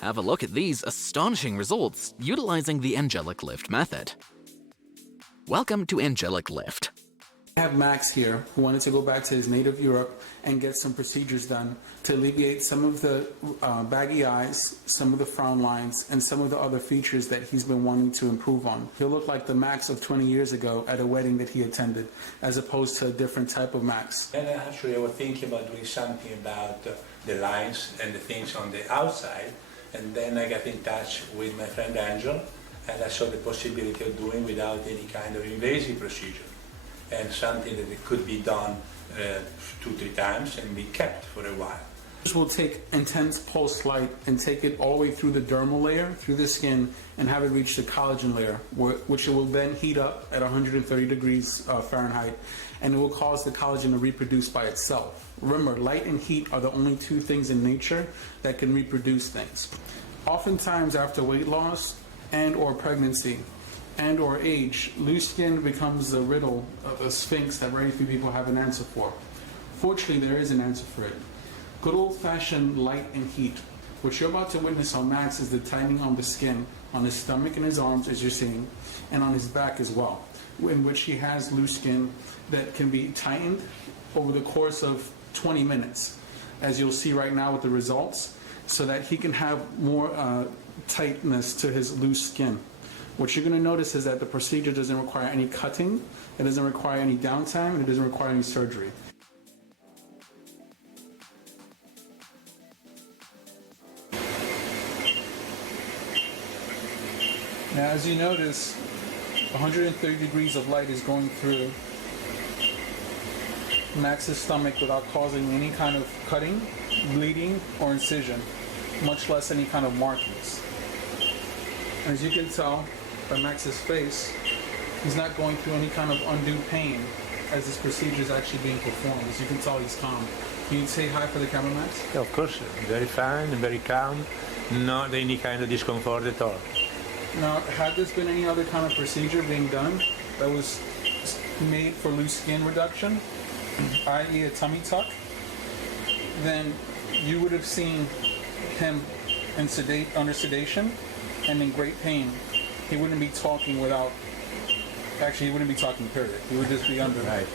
Have a look at these astonishing results utilizing the Angelic Lift method. Welcome to Angelic Lift. I have Max here who wanted to go back to his native Europe and get some procedures done to alleviate some of the baggy eyes, some of the frown lines, and some of the other features that he's been wanting to improve on. He'll look like the Max of 20 years ago at a wedding that he attended, as opposed to a different type of Max. And actually I was thinking about doing something about the lines and the things on the outside, and then I got in touch with my friend Angel, and I saw the possibility of doing without any kind of invasive procedure, and something that it could be done 2-3 times and be kept for a while. This will take intense pulse light and take it all the way through the dermal layer, through the skin, and have it reach the collagen layer, which it will then heat up at 130 degrees Fahrenheit, and it will cause the collagen to reproduce by itself. Remember, light and heat are the only two things in nature that can reproduce things. Oftentimes after weight loss and or pregnancy and or age, loose skin becomes a riddle of a sphinx that very few people have an answer for. Fortunately, there is an answer for it. Good old-fashioned light and heat. What you're about to witness on Max is the tightening on the skin, on his stomach and his arms, as you're seeing, and on his back as well, in which he has loose skin that can be tightened over the course of 20 minutes, as you'll see right now with the results, so that he can have more tightness to his loose skin. What you're going to notice is that the procedure doesn't require any cutting, it doesn't require any downtime, and it doesn't require any surgery. Now, as you notice, 130 degrees of light is going through Max's stomach without causing any kind of cutting, bleeding, or incision, much less any kind of markings. As you can tell by Max's face, he's not going through any kind of undue pain as this procedure is actually being performed. As you can tell, he's calm. Can you say hi for the camera, Max? Yeah, of course, very fine and very calm, not any kind of discomfort at all. Now, had this been any other kind of procedure being done that was made for loose skin reduction, i.e. a tummy tuck, then you would have seen him under sedation and in great pain. He wouldn't be talking without, actually he wouldn't be talking period. He would just be under. Right.